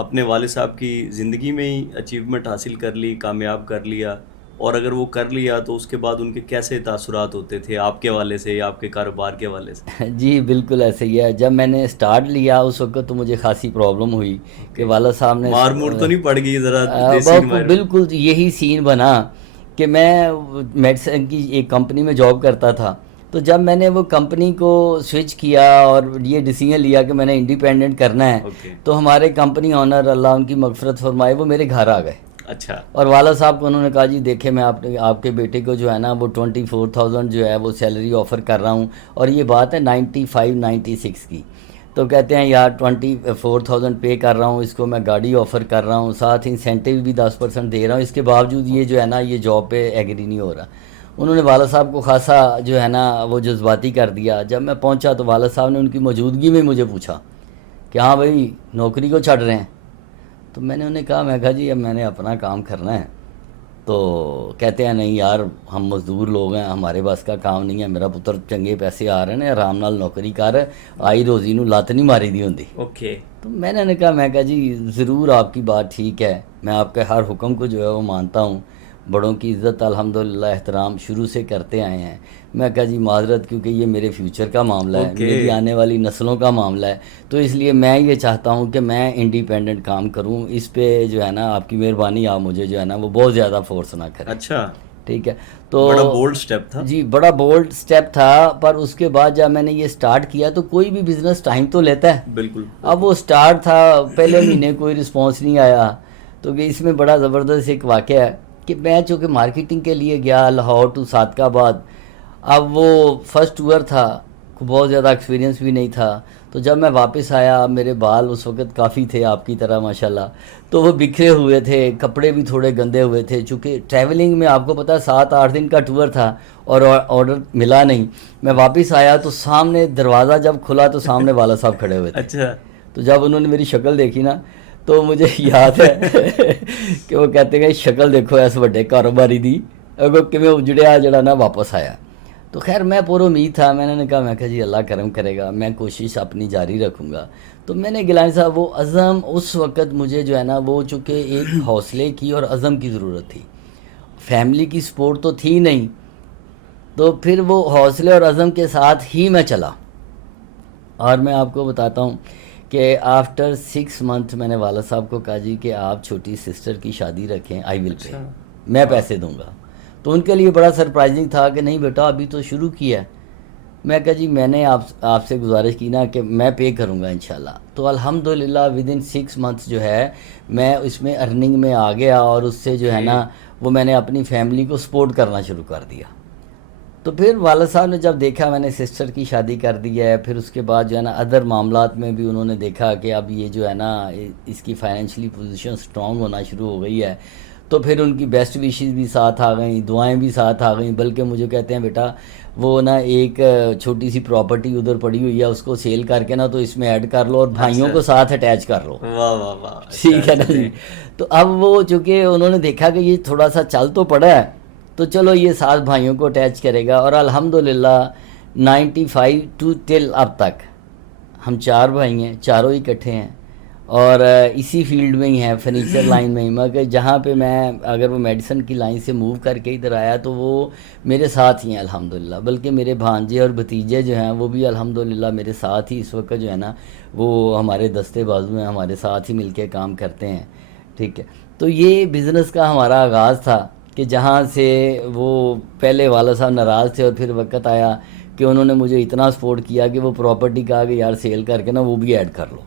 اپنے والد صاحب کی زندگی میں ہی اچیومنٹ حاصل کر لی، کامیاب کر لیا، اور اگر وہ کر لیا تو اس کے بعد ان کے کیسے تاثرات ہوتے تھے آپ کے حوالے سے یا آپ کے کاروبار کے حوالے سے؟ جی بالکل ایسے ہی ہے. جب میں نے اسٹارٹ لیا اس وقت تو مجھے خاصی پرابلم ہوئی کہ اوکے. والد صاحب نے مار مور تو نہیں پڑ گئی ذرا دیسی انوائرمنٹ؟ بالکل یہی سین بنا کہ میں میڈیسن کی ایک کمپنی میں جاب کرتا تھا. تو جب میں نے وہ کمپنی کو سوئچ کیا اور یہ ڈیسیژن لیا کہ میں نے انڈیپینڈنٹ کرنا ہے, اوکے. تو ہمارے کمپنی آنر اللہ ان کی مغفرت فرمائے وہ میرے گھر آ گئے. اچھا. اور والد صاحب کو انہوں نے کہا جی دیکھیں میں آپ کے بیٹے کو جو ہے نا وہ 24,000 جو ہے وہ سیلری آفر کر رہا ہوں, اور یہ بات ہے 95-96 کی. تو کہتے ہیں یار 24,000 پے کر رہا ہوں اس کو, میں گاڑی آفر کر رہا ہوں, ساتھ انسینٹیو بھی 10% دے رہا ہوں, اس کے باوجود یہ جو ہے نا یہ جاب پہ ایگری نہیں ہو رہا. انہوں نے والد صاحب کو خاصا جو ہے نا وہ جذباتی کر دیا. جب میں پہنچا تو والد صاحب نے ان کی موجودگی میں مجھے پوچھا کہ ہاں بھائی نوکری کو چھڑ رہے ہیں؟ تو میں نے انہیں کہا جی اب میں نے اپنا کام کرنا ہے. تو کہتے ہیں نہیں یار ہم مزدور لوگ ہیں, ہمارے بس کا کام نہیں ہے, میرا پتر چنگے پیسے آ رہے ہیں آرام نال نوکری کر, آئی روزی نو لت نہیں ماری دی ہوندی. اوکے. تو میں نے کہا جی ضرور آپ کی بات ٹھیک ہے, میں آپ کے ہر حکم کو جو ہے وہ مانتا ہوں, بڑوں کی عزت الحمدللہ احترام شروع سے کرتے آئے ہیں. میں کہا جی معذرت کیونکہ یہ میرے فیوچر کا معاملہ ہے, اوکے. میری آنے والی نسلوں کا معاملہ ہے, تو اس لیے میں یہ چاہتا ہوں کہ میں انڈیپینڈنٹ کام کروں. اس پہ جو ہے نا آپ کی مہربانی, آپ مجھے جو ہے نا وہ بہت زیادہ فورس نہ کریں. اچھا. ٹھیک ہے. تو بڑا بولڈ سٹیپ تھا. جی بڑا بولڈ سٹیپ تھا, پر اس کے بعد جب میں نے یہ سٹارٹ کیا تو کوئی بھی بزنس ٹائم تو لیتا ہے. بالکل. اب وہ سٹارٹ تھا, پہلے مہینے کوئی رسپانس نہیں آیا. تو کہ اس میں بڑا زبردست ایک واقعہ ہے کہ میں چونکہ مارکیٹنگ کے لیے گیا لاہور ٹو صادق آباد. اب وہ فرسٹ ٹور تھا, بہت زیادہ ایکسپیرینس بھی نہیں تھا. تو جب میں واپس آیا میرے بال اس وقت کافی تھے آپ کی طرح ماشاءاللہ, تو وہ بکھرے ہوئے تھے, کپڑے بھی تھوڑے گندے ہوئے تھے, چونکہ ٹریولنگ میں آپ کو پتہ 7-8 دن کا ٹور تھا اور آرڈر ملا نہیں. میں واپس آیا تو سامنے دروازہ جب کھلا تو سامنے والد صاحب کھڑے ہوئے تھے. اچھا. تو جب انہوں نے میری شکل دیکھی نا تو مجھے یاد ہے کہ وہ کہتے ہیں شکل دیکھو اس وڈے کاروباری دی کہ میں اجڑیا جڑا نا واپس آیا. تو خیر میں پورا امید تھا, میں نے کہا جی اللہ کرم کرے گا, میں کوشش اپنی جاری رکھوں گا. تو میں نے گیلانی صاحب وہ عزم اس وقت مجھے جو ہے نا وہ چونکہ ایک حوصلے کی اور عزم کی ضرورت تھی, فیملی کی سپورٹ تو تھی نہیں, تو پھر وہ حوصلے اور عزم کے ساتھ ہی میں چلا. اور میں آپ کو بتاتا ہوں کہ آفٹر 6 منتھ میں نے والد صاحب کو کہا جی کہ آپ چھوٹی سسٹر کی شادی رکھیں, آئی ول پے, اچھا. میں پیسے دوں گا. تو ان کے لیے بڑا سرپرائزنگ تھا کہ نہیں بیٹا ابھی تو شروع کیا ہے. میں کہا جی میں نے آپ سے گزارش کی نا کہ میں پے کروں گا انشاءاللہ. تو الحمدللہ ودن 6 منتھس جو ہے میں اس میں ارننگ میں آ گیا, اور اس سے جو ہے نا وہ میں نے اپنی فیملی کو سپورٹ کرنا شروع کر دیا. تو پھر والد صاحب نے جب دیکھا میں نے سسٹر کی شادی کر دی ہے, پھر اس کے بعد جو ہے نا ادر معاملات میں بھی انہوں نے دیکھا کہ اب یہ جو ہے نا اس کی فائنینشلی پوزیشن سٹرونگ ہونا شروع ہو گئی ہے, تو پھر ان کی بیسٹ وشز بھی ساتھ آ گئیں, دعائیں بھی ساتھ آ گئیں. بلکہ مجھے کہتے ہیں بیٹا وہ نا ایک چھوٹی سی پراپرٹی ادھر پڑی ہوئی ہے, اس کو سیل کر کے نا تو اس میں ایڈ کر لو اور بھائیوں کو ساتھ اٹیچ کر لو. واہ واہ واہ. ٹھیک ہے نا جی. تو اب وہ چونکہ انہوں نے دیکھا کہ یہ تھوڑا سا چل تو پڑا ہے, تو چلو یہ 7 بھائیوں کو اٹیچ کرے گا. اور الحمدللہ 95 ٹو ٹل اب تک ہم 4 بھائی ہیں, چاروں ہی اکٹھے ہیں, اور اسی فیلڈ میں ہی ہیں, فرنیچر لائن میں ہی. مگر جہاں پہ میں اگر وہ میڈیسن کی لائن سے موو کر کے ادھر آیا تو وہ میرے ساتھ ہی ہیں الحمدللہ. بلکہ میرے بھانجے اور بھتیجے جو ہیں وہ بھی الحمدللہ میرے ساتھ ہی اس وقت جو ہے نا وہ ہمارے دستے بازو ہیں, ہمارے ساتھ ہی مل کے کام کرتے ہیں. ٹھیک ہے. تو یہ بزنس کا ہمارا آغاز تھا کہ جہاں سے وہ پہلے والد صاحب ناراض تھے, اور پھر وقت آیا کہ انہوں نے مجھے اتنا سپورٹ کیا کہ وہ پراپرٹی کہا کہ یار سیل کر کے نا وہ بھی ایڈ کر لو.